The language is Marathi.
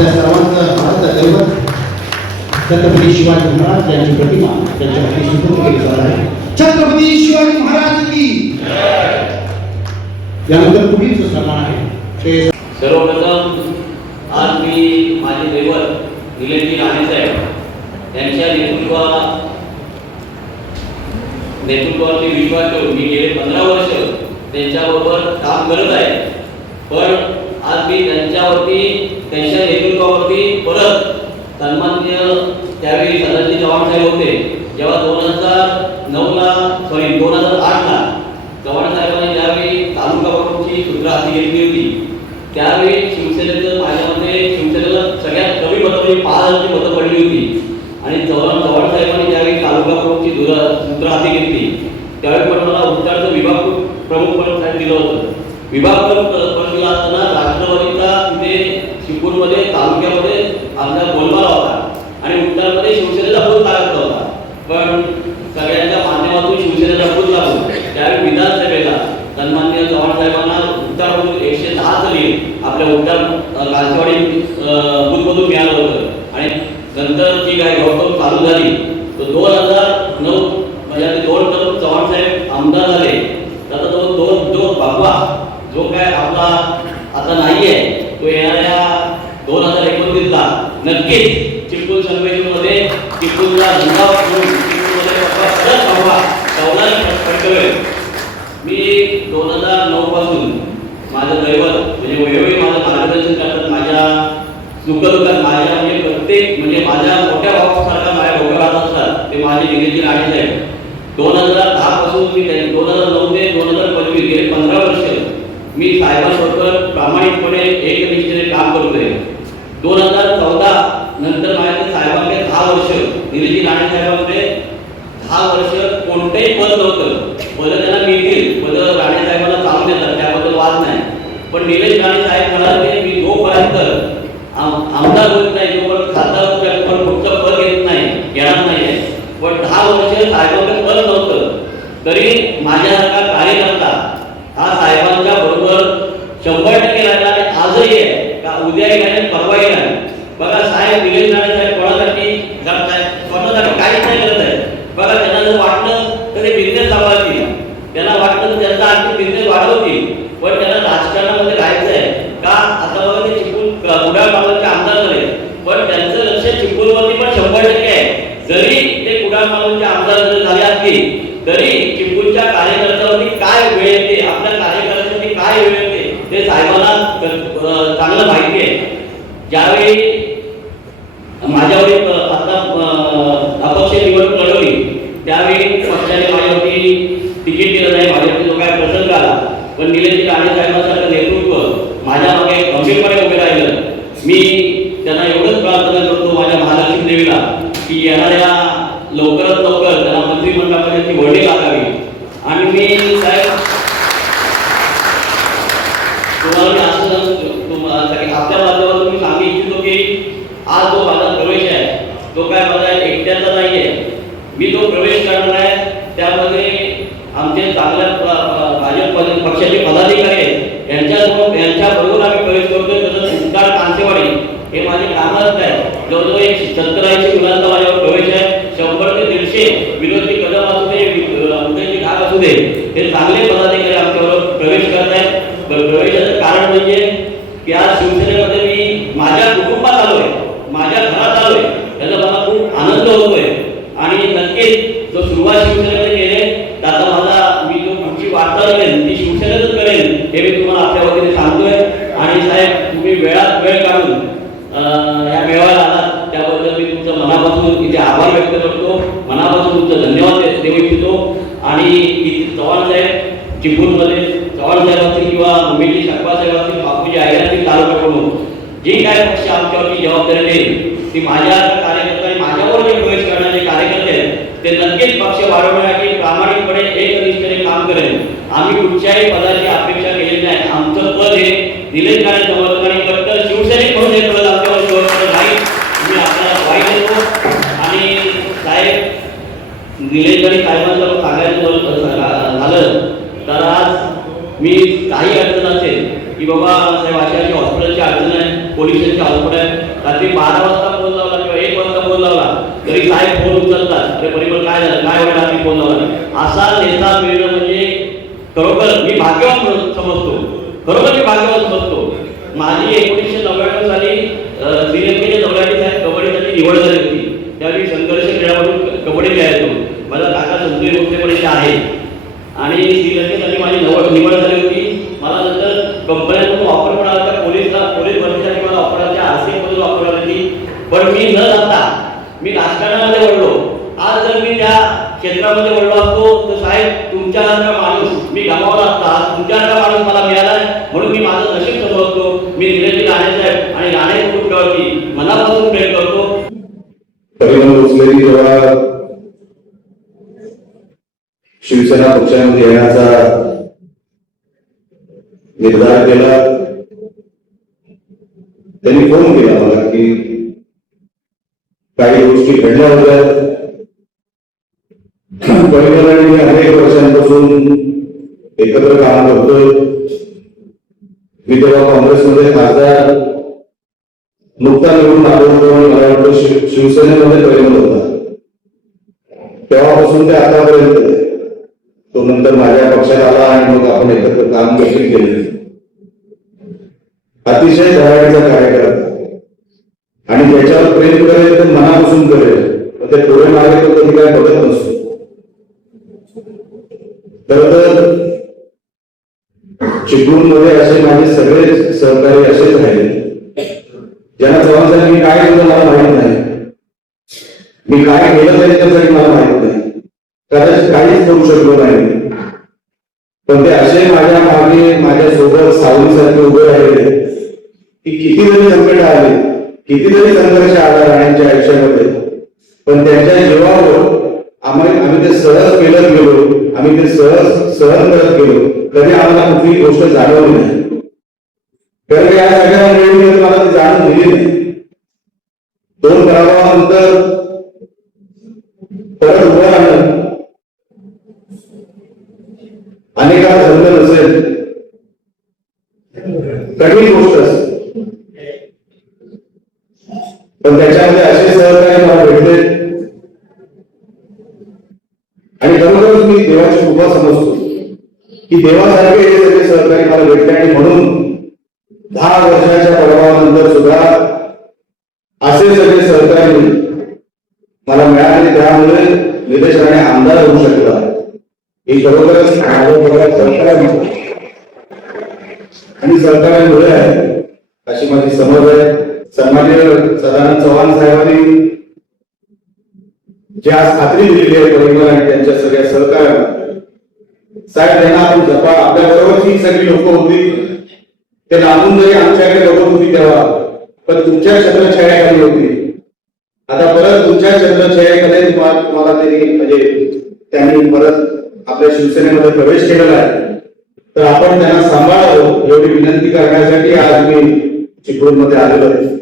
आपल्या सर्वांचं भारत दैवत छत्रपती शिवाजी महाराज यांची प्रतिमा त्यांच्या हाती सुपूर्द केली जात आहे. छत्रपती शिवाजी महाराज की यानंतर पुढील जो सन्मान आहे ते सर्वप्रथम आज मी माझे दैवत निलेशजी राणेसाहेब यांच्या नेतृत्वावरती विश्वास ठेवून मी गेले 15 वर्ष त्यांच्याबरोबर काम करत आहे. पण आज मी त्यांच्या नेतृत्वावरती परत सन्माननीय त्यावेळी सदाजी चव्हाण साहेब होते, जेव्हा 2008 ला चव्हाण साहेबांनी ज्यावेळी तालुका प्रमुखची सूत्र हाती घेतली होती, त्यावेळी शिवसेनेचं माझ्यामध्ये शिवसेनेला सगळ्यात कमी मतं म्हणजे 5,000 मतं पडली होती. आणि चव्हाण साहेबांनी ज्यावेळी तालुका प्रमुखची सूत्र हाती घेतली त्यावेळी पण मला उत्तरचं विभाग प्रमुख पद दिलं होतं. विभाग प्रमुख दिला असताना राष्ट्रवादीचा तिथे चिपळूणमध्ये तालुक्यामध्ये आमचा बोलबाला होता आणि उत्तरमध्ये शिवसेनेचा बूथ लागत होता. पण सगळ्यांच्या माध्यमातून शिवसेनेचा बूथ लागून त्यावेळी विधानसभेला सन्माननीय चव्हाण साहेबांना उत्तरमधून 110 चली आपल्या उत्तर कालचवाडी बूथमधून मिळालं होतं. आणि नंतर जी काही गौतम चालू झाली तर 2009 म्हणजे 2 टर्म चव्हाण साहेब आमदार झाले. तर तो भगवा जो काय आपला आता नाहीये तो येणाऱ्या 2029 ला नक्कीच चिपळूण सर्वेक्षणमध्ये चिपळूणला झंडावर घेऊन चिपळूणमध्ये परत भगवा फडकवेल. मी 2009 पासून माझं दैवत म्हणजे वेळोवेळी माझं मार्गदर्शन करतात, माझ्या सुखदुःखात माझ्या म्हणजे प्रत्येक म्हणजे माझ्या मोठ्या भावासारखा माझ्या डोक्यावर राहत असतात ते माझे निलेशजी राणेसाहेब. 2010 पासून मी 2009 ते 2025 गेले 15 वर्ष मी साहेबांबरोबर प्रामाणिकपणे एकनिष्ठेने काम करतोय. 2014 नंतर माझ्या साहेबांकडे 10 वर्ष निलेशजी राणेसाहेबांकडे 10 वर्ष कोणतेही पद नव्हतं. पद त्यांना मिळतील, पद राणेसाहेबांना चालू देतात, त्याबद्दल वाद नाही. पण निलेश राणेसाहेब म्हणाले मी जोपर्यंत आमदार होत नाही तोपर्यंत खासदार पण पुढचं पद घेत नाही घेणार नाही. पण 10 वर्ष साहेबांकडे पद नव्हतं तरी माझ्यासारखा कार्यकर्ता हा साहेबांच्या बरोबर 100% राहिला आणि आजही आहे का उद्याही नाही परवाही नाही. बघा साहेब निलेश राणेसाहेब कोणासाठी करताय, स्वतःसाठी काहीच नाही करत आहे. बघा त्यांना जर वाटलं तर ते बिझनेस सांभाळतील, त्यांना वाटलं तर त्यांचा आर्थिक बिझनेस वाढवतील. पण त्यांना राजकारणामध्ये राहायचं आहे का आता बघा ते चिपळूण कुडाळ मालवणचे आमदार झाले पण त्यांचं लक्ष चिपळूणवरती पण 100% आहे. जरी ते कुडाळ मालवणचे आमदार झाले असतील तरी चिपळूणच्या कार्यकर्त्यांवरती काय वेळ येते, आपल्या कार्यकर्त्यांवरती काय वेळ येते ते साहेबांना चांगलं माहिती आहे. ज्यावेळी माझ्यावरील आता अपक्ष निवडणूक लढवली त्यावेळी पक्षाने माझ्यावरती तिकीट दिलं नाही, माझ्यावरती जो काय प्रसंग आला. पण निलेशजी राणेसाहेबांसारखं नेतृत्व माझ्या मागे गंभीरपणे उभे राहिलं. मी त्यांना एवढंच प्रार्थना करतो माझ्या महालक्ष्मी देवीला की येणाऱ्या लवकरात लवकर त्यांना मंत्रिमंडळामध्ये ती वर्णी लागावी. आणि मी साहेब तुम्हाला मी असं आपल्या माध्यमातून मी सांगू इच्छितो की आज जो माझा प्रवेश आहे तो काय माझा एकट्याचा नाही आहे. मी जो प्रवेश करणार आहे त्यामध्ये आमचे चांगल्या भाजप पक्षाचे पदाधिकारी आहेत यांच्याबरोबर आम्ही प्रवेश करतोय. तसंच उद्दार कांसेवाडी हे माझे कामच आहे. जवळजवळ 70-80 मुलांचा माझ्यावर प्रवेश आहे. 100 ते 150 विरोधी कदम असू दे, उदयजी घाट असू दे, हे चांगले पदाधिकारी आमच्याबरोबर प्रवेश करत आहेत. प्रवेशाचं कारण म्हणजे की आज शिवसेनेमध्ये मी माझ्या कुटुंबात आलोय, माझ्या घरात आलोय, त्याचा मला खूप आनंद होतोय. आणि नक्कीच जो सुरुवात शिवसेनेमध्ये केले त्याचा माझा मी जो पुढची वाटचाल करेन ती शिवसेनेतच करेन हे मी तुम्हाला आपल्या वतीने सांगतोय. आणि साहेब तुम्ही वेळात वेळ काढून या मेळाव्याला आलात त्याबद्दल मी तुमचं मनापासून इथे आभार व्यक्त करतो, मनापासून तुमचं धन्यवाद देऊ इच्छितो. आणि इथे चव्हाण साहेब चिपळूणमध्ये चव्हाण साहेब असतील किंवा उमेदजी शकपा साहेब असतील, बापूजी आयर असतील तालुका प्रमुख, जी काय पक्ष आमच्यावरती जबाबदारी देईल ती माझ्या कार्यकर्ते आणि माझ्यावर जे प्रवेश करणारे कार्यकर्ते आहेत ते नक्कीच पक्ष वाढवण्यासाठी प्रामाणिकपणे एकनिष्ठेने काम करेल. आम्ही कुठच्याही पदाची अपेक्षा केलेली नाही. आमचं पद हे निलेश राणे समर्थक आणि कट्टर शिवसैनिक म्हणून हे पद आमच्यावर शेवटपर्यंत राहील. मी आपल्याला वाईट देतो. आणि साहेब निलेश राणे साहेबांचं सांगायचं झालं तर आज मी काही अडचण असेल की बाबा साहेब अशा हॉस्पिटलची अडचण आहे पोलीस स्टेशनच्या अवघड आहे. रात्री 12 वाजता फोन लावला किंवा 1 वाजता फोन लावला तरी साहेब फोन उचलतात. अरे परिमल काय झालं, काय वेळ रात्री फोन लावला. असा नेता मिळणं म्हणजे खरोखर मी भाग्यवान समजतो, खरोखर मी भाग्यवान समजतो. माझी 1999 साली श्रीलंकेच्या दौऱ्यासाठी साहेब कबड्डीसाठी निवड झाली होती. त्यावेळी संघर्ष क्रीडामधून कबड्डी खेळायचो. माझा काका संतोष गोष्टीमध्ये आहे आणि श्रीलंकेसाठी माझी निवड झाली होती. मला नंतर कंपन्यांमधून ऑफर मिळाला, त्या पोलीस भरतीसाठी मला ऑफर आला, RCF मधून ऑफर आली. पण मी न जाता मी राजकारणामध्ये वळलो. आज जर मी त्या क्षेत्रामध्ये वळलो असतो तर साहेब तुमच्यासारखा माणूस मी गमावला असता. आज तुमच्यासारखा माणूस मला मिळाला म्हणून मी माझं नशीब समजतो. मी निलेजी राणे साहेब आणि राणे कुटुंबावरती मनापासून प्रेम करतो. परिमल भोसलेंनी जेव्हा शिवसेना पक्षामध्ये येण्याचा निर्धार केला, त्यांनी फोन केला मला की काही गोष्टी घडल्या होत्या. परिमल आणि मी अनेक वर्षांपासून एकत्र काम करतोय. मी तेव्हा काँग्रेसमध्ये खासदार नुकता निवडून आलो होतो आणि मला वाटतं शिवसेनेमध्ये परिमल होता. तेव्हापासून ते आतापर्यंत तो नंतर माझ्या पक्षात आला आणि मग आपण एकत्र काम देखील केले. अतिशय धडाडीचा कार्यकर्ता आणि त्याच्यावर प्रेम करेल तर मनापासून करेल. ते पुढे मागे तो कधी काय बघत नसतो. तर चिपळूणमध्ये असे माझे सगळे सहकारी असेच राहिले ज्यांना जबाबदारी मी काय केलं मला माहित नाही, मी काय केलं त्याच्यासाठी मला माहित नाही, कदाचित काहीच करू शकलो नाही. पण ते असे माझ्या मागे माझ्यासोबत सावलीसारखे उभे राहिले की किती जरी संकट आले, किती जरी संघर्ष आला राहण्याच्या आयुष्यामध्ये, पण त्यांच्या जीवावर आम्ही ते सहज केलं गेलो, आम्ही ते सहन करत गेलो. कधी आम्हाला कुठली गोष्ट जाणवली नाही. कारण या सगळ्या वेळी मला ते जाणून दिली नाही. 2 पराभवानंतर परत उभं राहणं अनेकांना जमलं नसेल, कठीण गोष्ट असते. पण त्याच्यामध्ये असे सहकारी मला भेटले आणि खरोखरच मी देवाची कृपा समजतो की देवासारखे हे सगळे सहकारी मला भेटले. आणि म्हणून 10 वर्षाच्या प्रभावानंतर सुद्धा असे सगळे सहकारी मला मिळाले. त्यामुळे निलेश राणे आमदार होऊ शकला. ही खरोखरच आणि सहकार्यामुळे आहे अशी माझी समज आहे. सन्माननीय सदानंद चव्हाण साहेबांनी जी आज खात्री दिलेली आहे परिमल आणि त्यांच्या सगळ्या सहकार्याला, साहेब त्यांना आपण जपा. आपल्या बरोबरची सगळी लोक होती, ते लांबून जरी आमच्याकडे बघत होती तेव्हा, पण तुमच्या छत्रछायाखाली होती. आता परत तुमच्या छत्रछायाखाली तुम्हाला त्यांनी म्हणजे त्यांनी परत आपल्या शिवसेनेमध्ये प्रवेश केलेला आहे. तर आपण त्यांना सांभाळावं एवढी विनंती करण्यासाठी आज मी चिपळूणमध्ये आलेलो आहे.